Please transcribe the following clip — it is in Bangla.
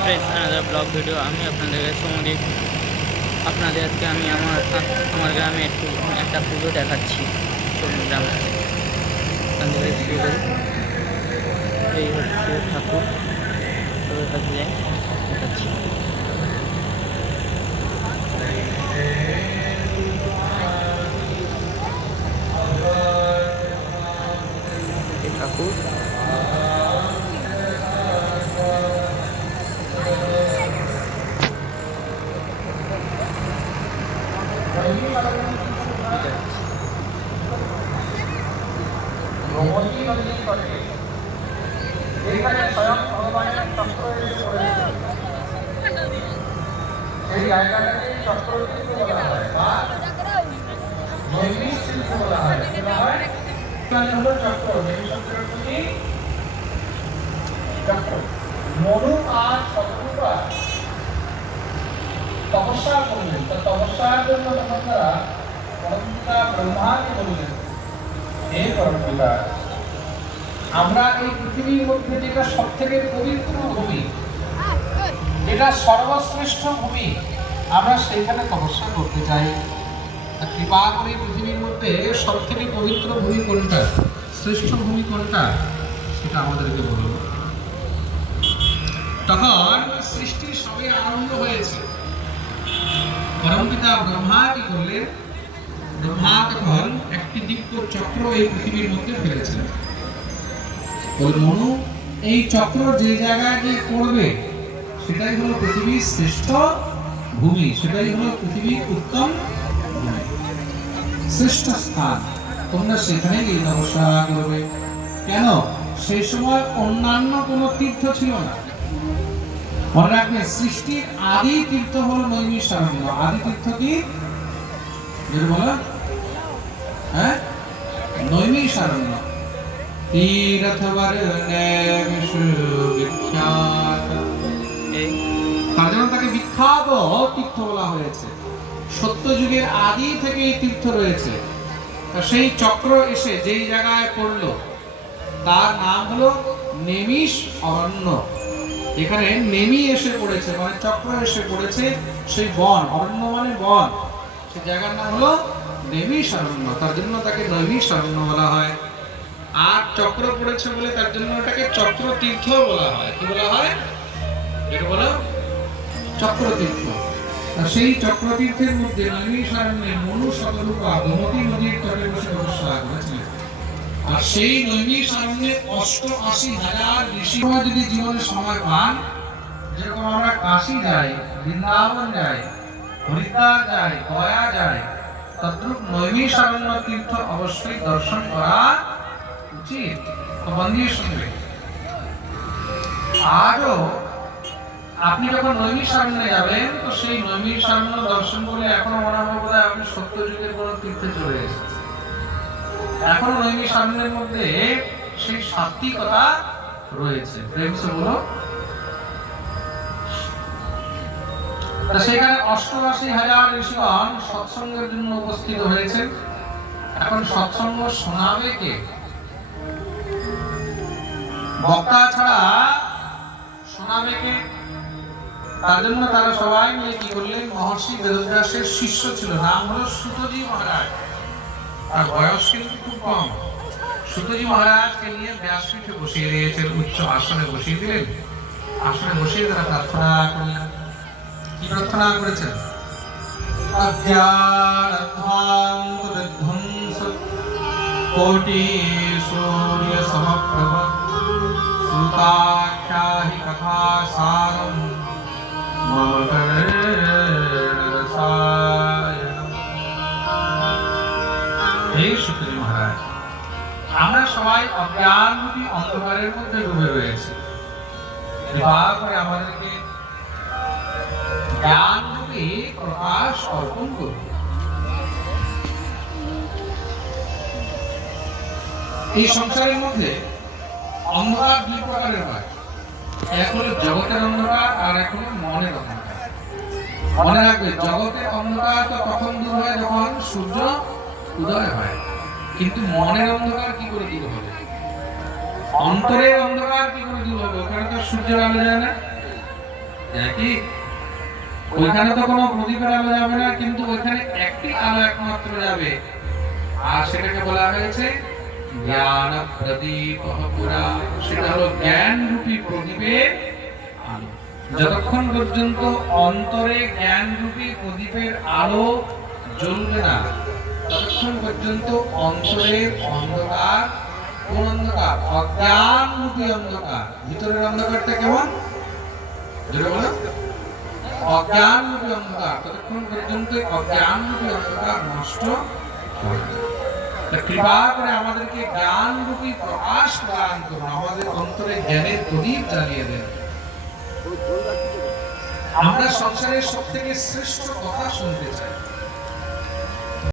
Fresh another blog video. আমি আপনাদের সৌমদীপ। আপনাদের আজকে আমি আমার গ্রামে একটা পুজো দেখাচ্ছি। চলুন গ্রামে আপনাদের শুরু করি। এই হচ্ছে ঠাকুর, সবার কাছে যাই দেখাচ্ছি। ঠাকুর এইখানে স্বয়ং ভগবানের চক্র এসে পড়েছে। সেই জায়গাটাকে চক্রতীর্থ বলা হয় বা নৈমিষ তীর্থ বলা হয়। হলো চক্র, চক্র মনু আর শত্রুপা তপস্যা করলেন। তো তপস্যার জন্য তখন তারা পরমপিতা ব্রহ্মাকে বললেন, হে পরমপিতা, আমরা এই পৃথিবীর মধ্যে যেটা সব থেকে পবিত্র ভূমি, যেটা সর্বশ্রেষ্ঠ ভূমি, আমরা সেইখানে তপস্যা করতে চাই। কৃপা করে পৃথিবীর মধ্যে সব থেকে পবিত্র ভূমি কোনটা, শ্রেষ্ঠ ভূমি কোনটা, সেটা আমাদেরকে বলুন। তখন সৃষ্টির সবে আরম্ভ হয়েছে। পরমপিতা ব্রহ্মা কি করলেন? ব্রহ্মা তখন একটি দিব্য চক্র এই পৃথিবীর মধ্যে ফেলেছিলেন। মনু, এই চক্র যে জায়গায় গিয়ে পড়বে সেটাই হলো পৃথিবীর শ্রেষ্ঠ ভূমি, সেটাই হলো পৃথিবীর উত্তম ভূমি, শ্রেষ্ঠ স্থান। তোমরা সেখানে গিয়ে তপস্যা করবে। কেন? সেই সময় অন্যান্য কোনো তীর্থ ছিল না। মনে রাখবে, সৃষ্টির আদি তীর্থ হলো নৈমিষারণ্য। আদি তীর্থ কি বলো? হ্যাঁ, নৈমিষারণ্য। তার জন্য তাকে বিখ্যাত তীর্থ বলা হয়েছে। সত্য যুগের আদি থেকে এই তীর্থ রয়েছে। সেই চক্র এসে যেই জায়গায় পড়লো তার নাম হলো নেমিষ অরণ্য। এখানে নেমি এসে পড়েছে, মানে চক্র এসে পড়েছে। সেই বন, অরণ্য মানে বন, সেই জায়গার নাম হলো নেমিষ অরণ্য। তার জন্য তাকে নৈমিষ অরণ্য বলা হয়। আর চক্র পড়েছে বলে তার জন্য এটাকে চক্র তীর্থ বলা হয়। কি বলা হয়? এটা বলো, চক্র তীর্থ। সেই চক্র তীর্থের মধ্যে নৈমিষারণ্যে মনু শতরূপা গোমতী নদীর তটে বসে তপস্যা করেছিলেন। আর সেই নৈমিষারণ্যে ৮৮,০০০ ঋষি যদি জীবনে সময় পান, যেরকম আমরা কাশী যাই, বৃন্দাবন যাই, হরিদ্বার যাই, গয়া যাই, তদ্রূপ নৈমিষারণ্য তীর্থ অবশ্যই দর্শন করা উচিত। তো বন্ধুর সঙ্গে আজও আপনি যখন নৈমিষারণ্যে যাবেন, তো সেই নৈমিষারণ্য দর্শন করলে এখনো মনে হবে বোধহয় আপনি সত্য যুগের কোন তীর্থে চলে এসেছেন। এখনো নৈমিষারণ্যের মধ্যে সেই সাত্বিকতা রয়েছে। প্রেমসে বলো। সেখানে ৮৮,০০০ ঋষিগণ সৎসঙ্গের জন্য উপস্থিত হয়েছেন। এখন সৎসঙ্গ শোনাবে কে? বক্তা ছাড়া শোনাবে কে? তার জন্য তারা সবাই মিলে কি করলেন? মহর্ষি বেদব্যাসের শিষ্য ছিল, নাম হলো সুতজি মহারাজ। আর বয়স কিন্তু খুব কম। সুতজি মহারাজকে নিয়ে ব্যাসপীঠে বসিয়ে দিয়েছেন, উচ্চ আসনে বসিয়ে দিলেন। আসনে বসিয়ে তারা প্রার্থনা করলেন। কি প্রার্থনা করেছেন? অজ্ঞানধ্বান্তবিধ্বংস কোটি সূর্য সমপ্রভ সুতাখ্যাহি কথা সারম মম কর্ণরসায়নম। হে সুতজি মহারাজ, আমরা সবাই অজ্ঞানরূপী অন্ধকারের মধ্যে ডুবে রয়েছি। কৃপা করে আমাদেরকে জ্ঞানরূপী প্রকাশ অর্পণ করুন। এই সংসারের মধ্যে অন্ধকার দুই প্রকারের হয়। এক হলো জগতের অন্ধকার, আর এক হলো মনের অন্ধকার। মনে রাখবে, জগতের অন্ধকার তো তখন দূর হয় যখন সূর্য উদয় হয়, কিন্তু মনের অন্ধকার কি করে দূর হবে? অন্তরের অন্ধকার কি করে দূর হবে? ওখানে তো সূর্যের আলো যায় না। কি ওইখানে তো কোনো প্রদীপের আলো যাবে না, কিন্তু ওইখানে একটি আলো একমাত্র যাবে, আর সেটাকে বলা হয়েছে জ্ঞান প্রদীপ পুরা। সেটা হলো জ্ঞান রূপী প্রদীপের আলো। যতক্ষণ পর্যন্ত অন্তরে জ্ঞান রূপী প্রদীপের আলো জ্বলবে না, ততক্ষণ পর্যন্ত অন্তরের অন্ধকার, কোন অন্ধকার? অজ্ঞান রূপী অন্ধকার। ভিতরের অন্ধকারটা কেমন? জোরে বলো। অজ্ঞান রূপী অন্ধকার, ততক্ষণ পর্যন্ত অজ্ঞান রূপী অন্ধকার নষ্ট হবে না। কৃপা করে আমাদেরকে জ্ঞান রূপী প্রকাশ প্রদান করুন, আমাদের অন্তরে জ্ঞানের প্রদীপ জ্বালিয়ে দেন। আমরা সংসারের সব থেকে শ্রেষ্ঠ কথা শুনতে চাই।